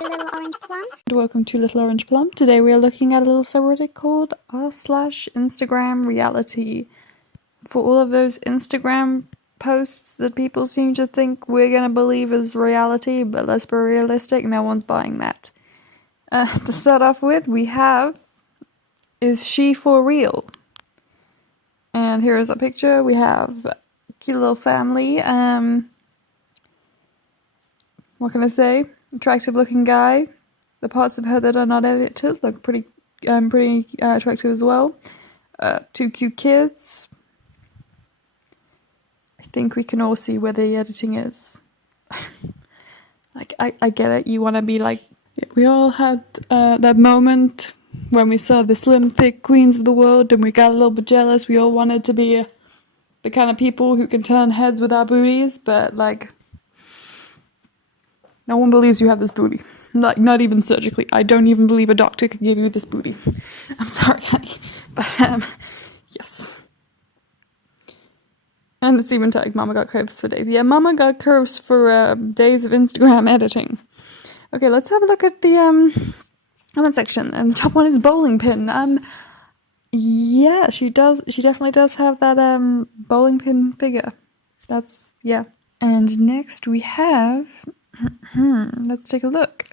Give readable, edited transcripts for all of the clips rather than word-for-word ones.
Little Orange Plum. Welcome to Little Orange Plum. Today we are looking at a little subreddit called r/Instagram reality. For all of those Instagram posts that people seem to think we're gonna believe is reality, but let's be realistic, no one's buying that. To start off with, we have, is she for real? And here is a picture. We have a cute little family. What can I say? Attractive looking guy. The parts of her that are not edited look pretty attractive as well. Two cute kids. I think we can all see where the editing is. Like, I get it. You want to be like... We all had that moment when we saw the slim, thick queens of the world and we got a little bit jealous. We all wanted to be the kind of people who can turn heads with our booties, but like... No one believes you have this booty. Like, not even surgically. I don't even believe a doctor could give you this booty. I'm sorry, honey. But, yes. And it's even tagged Mama Got Curves for days. Yeah, Mama got curves for days of Instagram editing. Okay, let's have a look at the comment section. And the top one is bowling pin. Yeah, she definitely does have that bowling pin figure. That's, yeah. And next we have... let's take a look.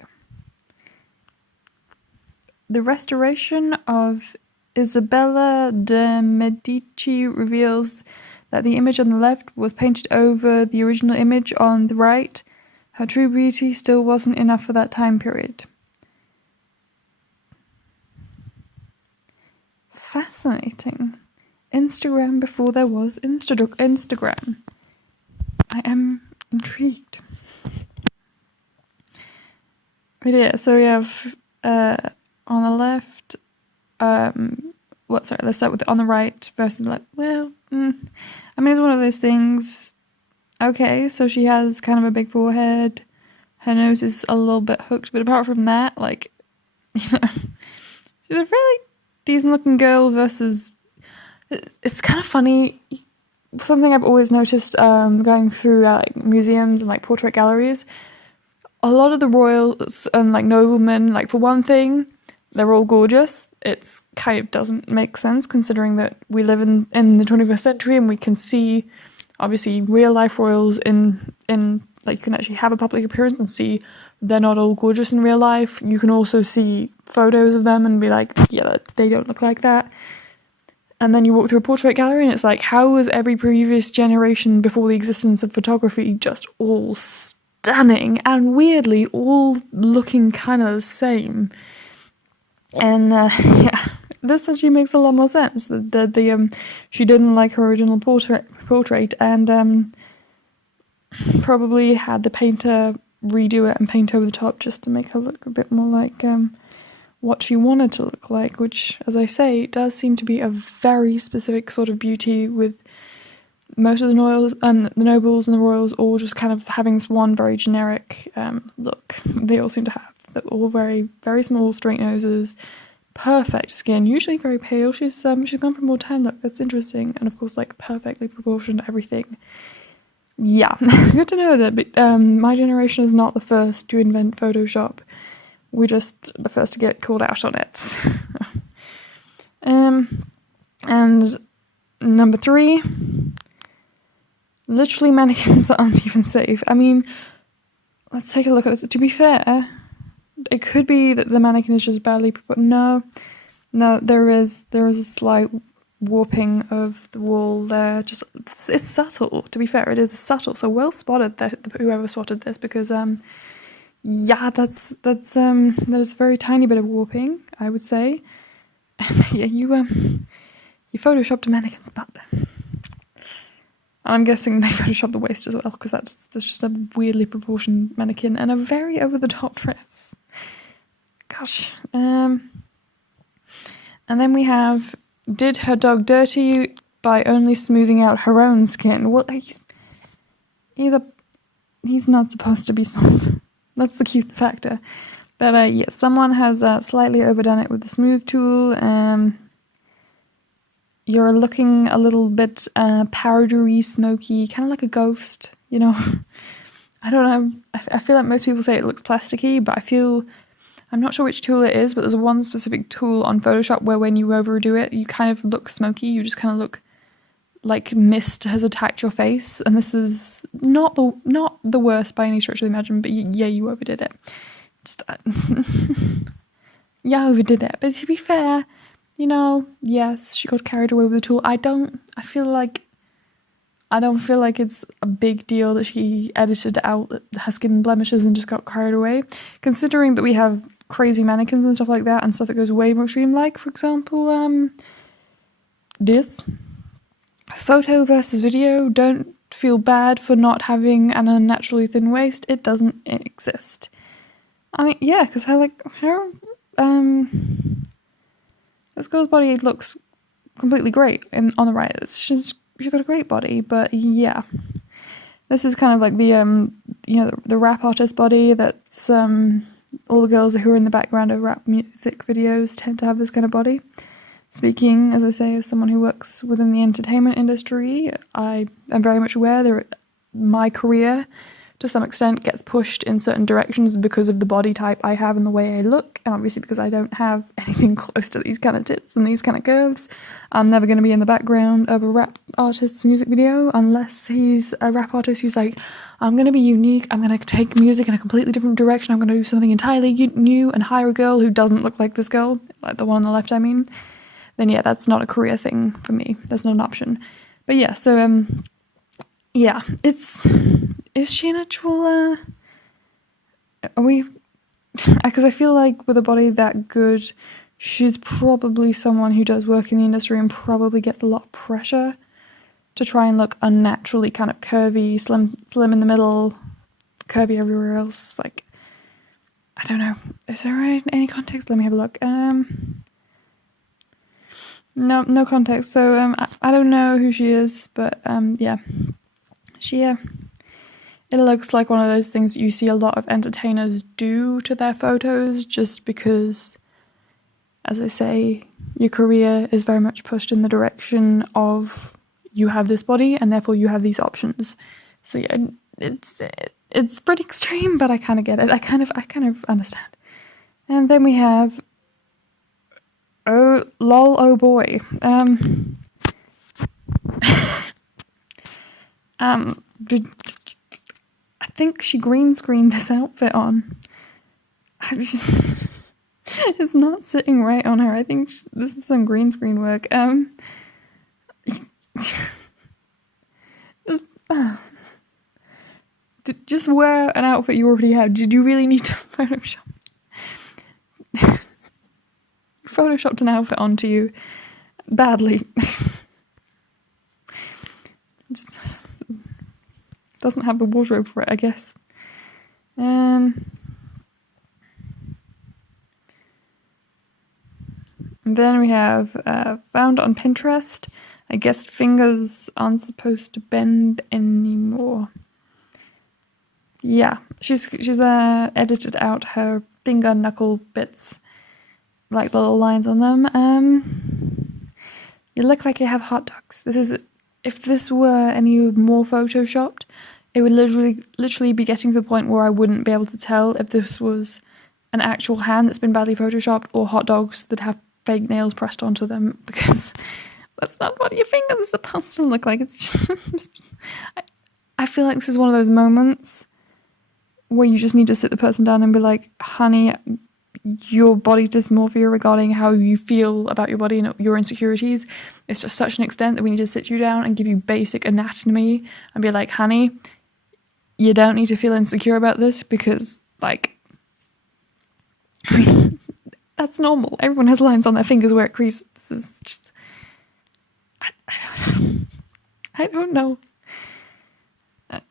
The restoration of Isabella de' Medici reveals that the image on the left was painted over the original image on the right. Her true beauty still wasn't enough for that time period. Fascinating. Instagram before there was Instagram. I am intrigued. But yeah, so we have on the left, let's start with on the right versus the left. Well, I mean, it's one of those things. Okay, so she has kind of a big forehead. Her nose is a little bit hooked, but apart from that, like, you know, she's a really decent looking girl versus... It's kind of funny. Something I've always noticed going through like museums and like portrait galleries. A lot of the royals and like noblemen, like for one thing, they're all gorgeous. It's kind of doesn't make sense considering that we live in the 21st century and we can see obviously real life royals in like you can actually have a public appearance and see they're not all gorgeous in real life. You can also see photos of them and be like, yeah, they don't look like that. And then you walk through a portrait gallery and it's like, how was every previous generation before the existence of photography just all stunning and weirdly all looking kind of the same? And yeah, this actually makes a lot more sense. That she didn't like her original portrait and probably had the painter redo it and paint over the top just to make her look a bit more like what she wanted to look like, which, as I say, does seem to be a very specific sort of beauty, with most of the nobles and the royals all just kind of having this one very generic look. They all seem to have. They're all very, very small, straight noses, perfect skin, usually very pale. She's gone for a more tan look. That's interesting, and of course, like perfectly proportioned everything. Yeah, good to know that. But my generation is not the first to invent Photoshop. We're just the first to get called out on it. And number 3, literally mannequins aren't even safe. I mean, let's take a look at this. To be fair, it could be that the mannequin is just badly proportioned. No, there is a slight warping of the wall there. Just it's subtle. To be fair, it is subtle. So well spotted that whoever spotted this, because yeah, that is a very tiny bit of warping, I would say. Yeah, you photoshopped a mannequin's butt. I'm guessing they photoshopped the waist as well, because that's just a weirdly proportioned mannequin and a very over-the-top dress. Gosh. And then we have, did her dog dirty by only smoothing out her own skin? Well, he's not supposed to be smooth. That's the cute factor. But yeah, someone has slightly overdone it with the smooth tool. You're looking a little bit powdery, smoky, kind of like a ghost, you know. I don't know. I feel like most people say it looks plasticky, but I'm not sure which tool it is, but there's one specific tool on Photoshop where when you overdo it, you kind of look smoky. You just kind of look like mist has attacked your face. And this is not the worst by any stretch of the imagination, but yeah, you overdid it. Just yeah, overdid it. But to be fair, yes, she got carried away with the tool. I don't feel like it's a big deal that she edited out her skin blemishes and just got carried away, considering that we have crazy mannequins and stuff like that, and stuff that goes way more extreme, like, for example, this. Photo versus video, don't feel bad for not having an unnaturally thin waist. It doesn't exist. I mean, yeah, because this girl's body looks completely great on the right. She's got a great body, but yeah. This is kind of like the rap artist body that's all the girls who are in the background of rap music videos tend to have this kind of body. Speaking, as I say, as someone who works within the entertainment industry, I am very much aware that my career, to some extent, gets pushed in certain directions because of the body type I have and the way I look, and obviously because I don't have anything close to these kind of tits and these kind of curves. I'm never going to be in the background of a rap artist's music video unless he's a rap artist who's like, I'm going to be unique, I'm going to take music in a completely different direction, I'm going to do something entirely new and hire a girl who doesn't look like this girl, like the one on the left, I mean. Then yeah, that's not a career thing for me. That's not an option. But yeah, so yeah, is she an actual are we, because I feel like with a body that good, she's probably someone who does work in the industry and probably gets a lot of pressure to try and look unnaturally kind of curvy, slim in the middle, curvy everywhere else. Like, I don't know. Is there any context? Let me have a look. No context. So I don't know who she is, but yeah, it looks like one of those things you see a lot of entertainers do to their photos, just because, as I say, your career is very much pushed in the direction of you have this body and therefore you have these options. So yeah, it's pretty extreme, but I kind of get it. I kind of understand. And then we have. Oh, lol, oh boy. I think she green screened this outfit on. It's not sitting right on her. I think this is some green screen work. Just wear an outfit you already have. Did you really need to Photoshop? Photoshopped an outfit onto you badly. Just doesn't have the wardrobe for it, I guess. And then we have found on Pinterest. I guess fingers aren't supposed to bend anymore. Yeah, she's edited out her finger knuckle bits, like the little lines on them. You look like you have hot dogs. If this were any more photoshopped, it would literally be getting to the point where I wouldn't be able to tell if this was an actual hand that's been badly photoshopped or hot dogs that have fake nails pressed onto them, because that's not what your fingers are supposed to look like. It's just I feel like this is one of those moments where you just need to sit the person down and be like, honey, your body dysmorphia regarding how you feel about your body and your insecurities is to such an extent that we need to sit you down and give you basic anatomy and be like, honey, you don't need to feel insecure about this, because, like, I mean, that's normal. Everyone has lines on their fingers where it creases. This is just, I don't know.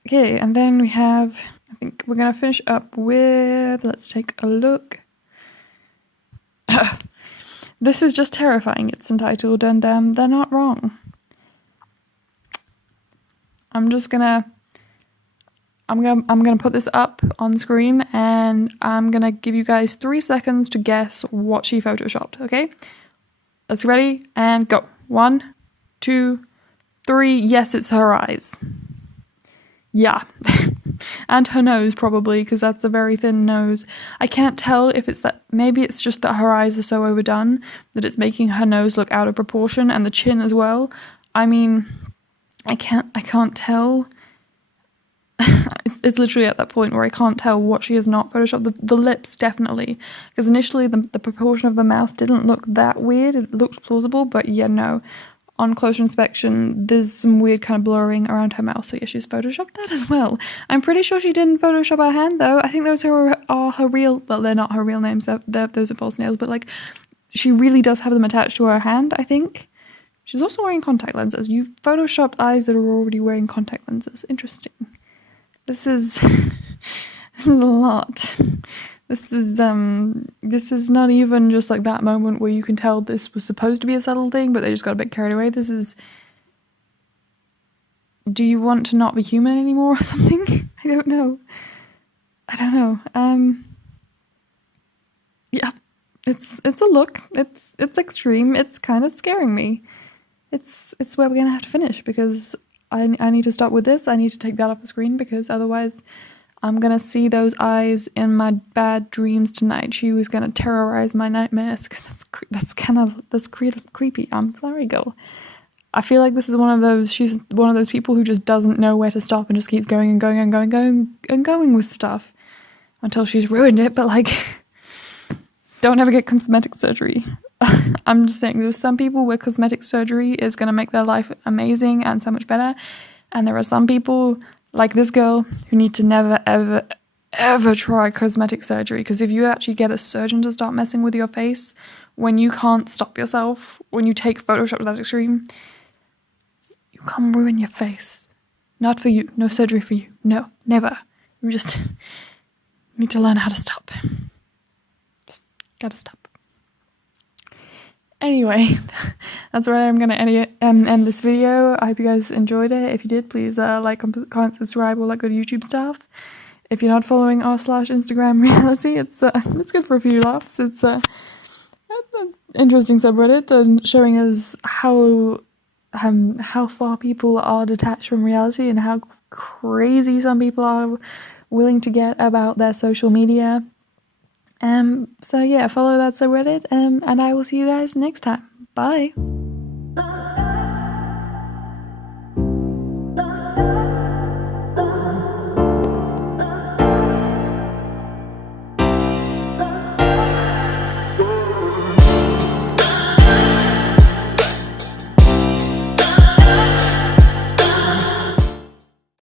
Okay, and then we have, I think we're going to finish up with, let's take a look. This is just terrifying. It's entitled, and they're not wrong. I'm gonna put this up on screen, and I'm gonna give you guys 3 seconds to guess what she photoshopped. Okay, let's get ready and go. 1, 2, 3. Yes, it's her eyes. Yeah. And her nose, probably, because that's a very thin nose. I can't tell if it's that, maybe it's just that her eyes are so overdone that it's making her nose look out of proportion, and the chin as well. I mean, I can't tell. It's literally at that point where I can't tell what she has not photoshopped. The lips, definitely. Because initially the proportion of the mouth didn't look that weird. It looked plausible, but yeah, no. On closer inspection, there's some weird kind of blurring around her mouth, so yeah, she's photoshopped that as well. I'm pretty sure she didn't photoshop her hand, though. I think those are her real, well, they're not her real names, those are false nails, but like, she really does have them attached to her hand, I think. She's also wearing contact lenses. You photoshopped eyes that are already wearing contact lenses. Interesting. This is a lot. This is not even just like that moment where you can tell this was supposed to be a subtle thing, but they just got a bit carried away. This is, do you want to not be human anymore or something? I don't know. Yeah, it's a look. It's extreme. It's kind of scaring me. It's where we're gonna have to finish, because I need to stop with this. I need to take that off the screen, because otherwise I'm gonna see those eyes in my bad dreams tonight. She was gonna terrorize my nightmares, because that's creepy. I'm sorry, girl. I feel like this is one of those, she's one of those people who just doesn't know where to stop and just keeps going and going and going and going and going with stuff until she's ruined it. But like, don't ever get cosmetic surgery. I'm just saying, there's some people where cosmetic surgery is going to make their life amazing and so much better. And there are some people, like this girl, who need to never, ever, ever try cosmetic surgery. Because if you actually get a surgeon to start messing with your face, when you can't stop yourself, when you take Photoshop to that extreme, you come ruin your face. Not for you. No surgery for you. No, never. You just need to learn how to stop. Just gotta stop. Anyway, that's where I'm going to end this video. I hope you guys enjoyed it. If you did, please like, comment, subscribe, all that good YouTube stuff. If you're not following r/Instagram reality, it's good for a few laughs. It's an interesting subreddit and showing us how far people are detached from reality and how crazy some people are willing to get about their social media. So yeah, follow that subreddit, and I will see you guys next time. Bye!